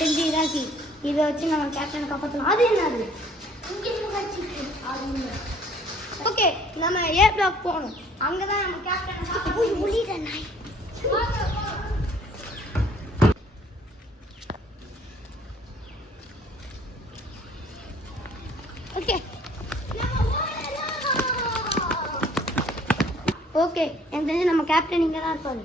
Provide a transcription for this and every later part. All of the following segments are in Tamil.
தெரிஞ்சு இதாக்கி இதை வச்சு நம்ம கேப்டனை காப்பாற்றலாம். அது என்னது? ஓகே, நம்ம ஏ பிளாக் போகணும். அங்கே தான் நம்ம கேப்டனை காப்பாற்றணும். ஓகே ஓகே, எனக்கு தெரிஞ்சு நம்ம கேப்டன் இங்கே தான் இருப்பாரு.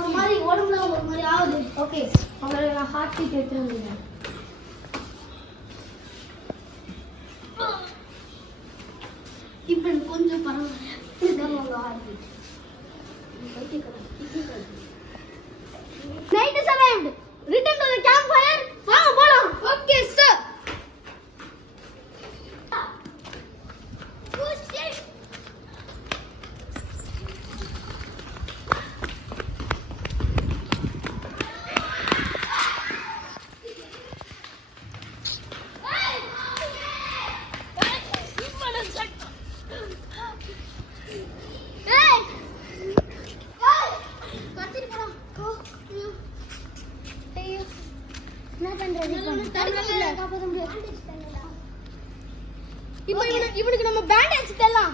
ஒரு மாதிரி உடம்புல ஒரு மாதிரி ஆகுது. ஓகே, உங்களுக்கு நான் ஹார்ட் பீட் எடுத்துருந்தேன். இப்போ கொஞ்சம் பரவாயில்ல. Night is arrived. Return to the campfire. வாங்க போலாம். Okay sir. இவனுக்கு நம்ம பேண்டேஜ் தரலாம்.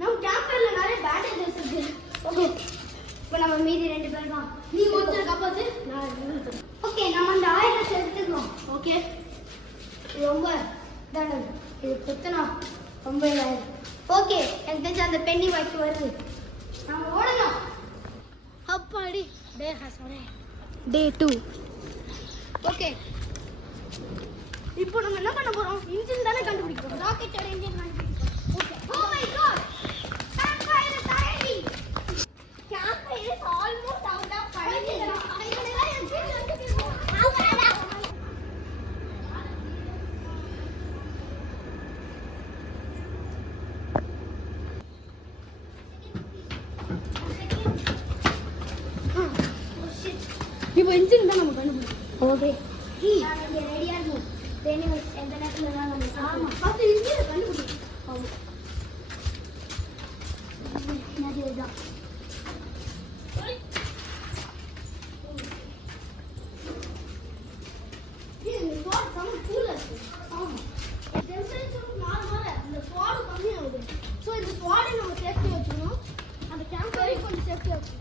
நம்ம கேம்பர்ல நிறைய பேண்டேஜஸ் இருக்கு. ஓகே, இப்போ நம்ம மீதி 2 பேர் தான். நீ ஒருத்தர் காப்பாத்து, நான் ஓகே, நம்ம அந்த ஆயுதத்தை எடுத்துக்கிறோம். ஓகே, இது ரொம்ப தானே, இது குத்தனா ரொம்ப இதாயிடும். ஓகே, எனக்கு தெரிஞ்ச அந்த பெண்ணி வாய்க்கு வருது. நம்ம ஓடணும். அப்பாடி டே 2. ஓகே, இப்போ நம்ம என்ன பண்ண போறோம்? இன்ஜின் தானே கண்டுபிடிக்கிறோம். ராக்கெட்டோட இன்ஜின் கண்டுபிடிக்கிறோம். Okay, oh my god, campfire is ready. Campfire is almost out of fire. இப்போ இன்ஜின் தான் நம்ம கண்டுபிடிக்கிறோம். ஓகே, நாங்க ரெடியா இருக்கோம். தெனிவஸ் எந்த நேரத்துல தான் நம்ம ஆமா ஃபர்ஸ்ட் இன்ஜின் கண்டுபிடிக்கிறோம். ஆமா, அதுதான். இது ஸ்வாட் கம்மி கூலா இருக்கு. ஆமா, டெம்பரேச்சர் மாற இந்த ஸ்வாட் கம்மி ஆகுது. சோ இந்த ஸ்வாடை நம்ம சேஃப்டி வச்சுக்கணும். அந்த கேம்பரை கொஞ்சம் சேஃப்டி வச்சுக்கணும்.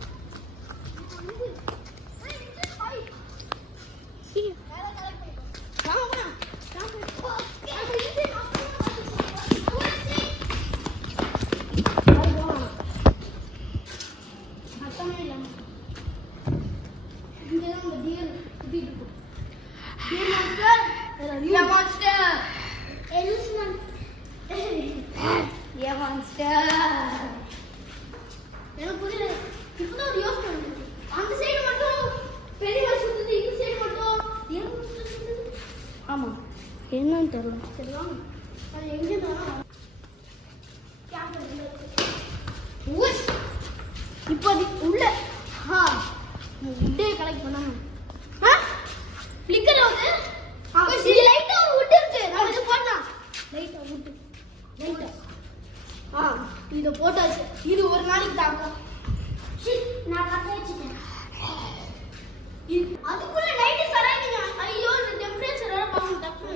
ஆமா, என்னன்னு தெரியல. சரி வாங்க, அது எங்க தான் இப்போ அது உள்ள உட்டே கலெக்ட் பண்ணணும். ஃப்ளிக்கர் ஆகுது. இது லைட்டா ஒரு உட் இருக்கு. நம்ம இத போடலாம். லைட்டா உட். லைட்டா இத போட்டாச்சு. இது ஒரு நாளைக்கு தாக்கும். நான் பத்த வச்சிட்டேன். அதுக்குள்ள லைட் சரண்டிங்க. ஐயோ, இந்த டெம்பரேச்சர் வர பாருங்க. தப்பு.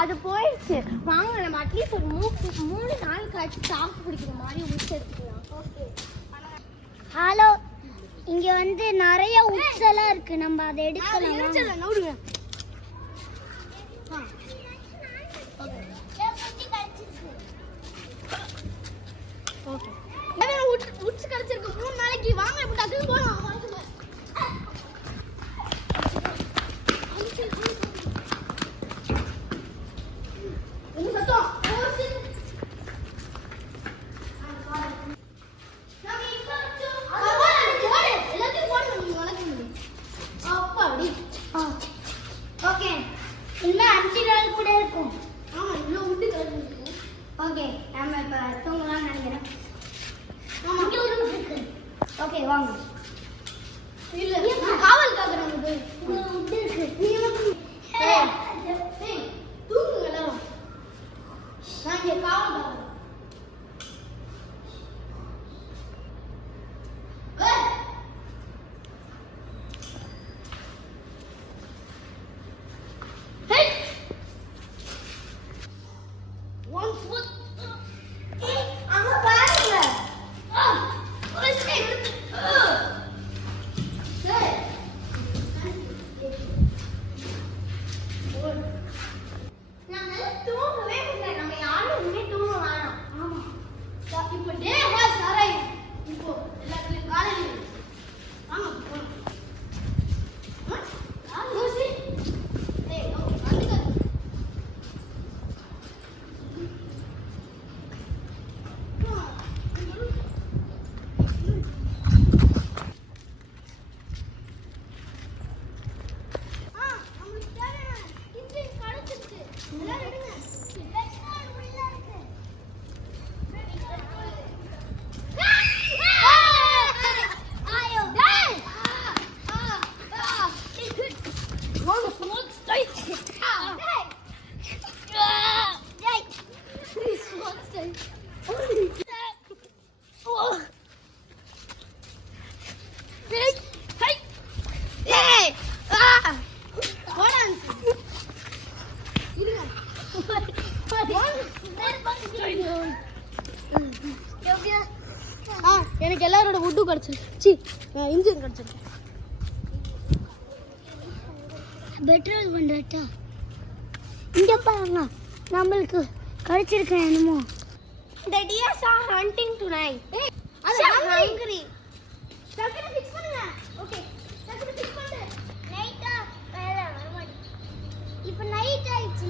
அது போயிடுச்சு. வாங்க நம்ம அட்லீஸ்ட் ஒரு 3 நாள் கழிச்சு சாப்பிட்டு பிடிக்கிற மாதிரி உட்ஸ் எடுத்துக்கலாம். ஓகே. ஹலோ, இங்க வந்து நிறைய உட்ஸ் எல்லாம் இருக்கு, நம்ம அதை எடுக்கலாம். நோடுங்க. ஓகே. உட்ஸ் கிடைச்சிருக்கு 3 நாளைக்கு. வாங்க இப்ப டக்குனு போலாம். ஓகே, இன்னும் 5 நாள் கூட இருக்கும். ஆமா, இவ்வளோ விட்டு கிடக்கு. ஓகே, நம்ம இப்ப தூங்கலாம்னு நினைக்கிறேன். ஆமா, இங்க ஒரு room இருக்கு. ஓகே, வாங்க. இல்ல காவல்காக நம்ம போய் இங்க wood இருக்கு. நீங்க மட்டும் ஏய் தூங்குங்க எல்லாரும். நான் இங்க காவல்காக. எனக்கு எல்லாரோட வுட்டும் கிடைச்சிருக்கு. இன்ஜின் கிடைச்சிருக்கு. பெட்ரோல் கொண்டாட்டா இங்க பாருங்க, நம்மளுக்கு கிடைச்சிருக்கு என்னமோ. The deers are hunting tonight. Hey, அது hungry. டக்குனு ஃபிக்ஸ் பண்ணுங்க. ஓகே, டக்குனு ஃபிக்ஸ் பண்ணு. நைட்டா வேலை வரமாட்டேங்குது. இப்போ நைட் ஆயிடுச்சு.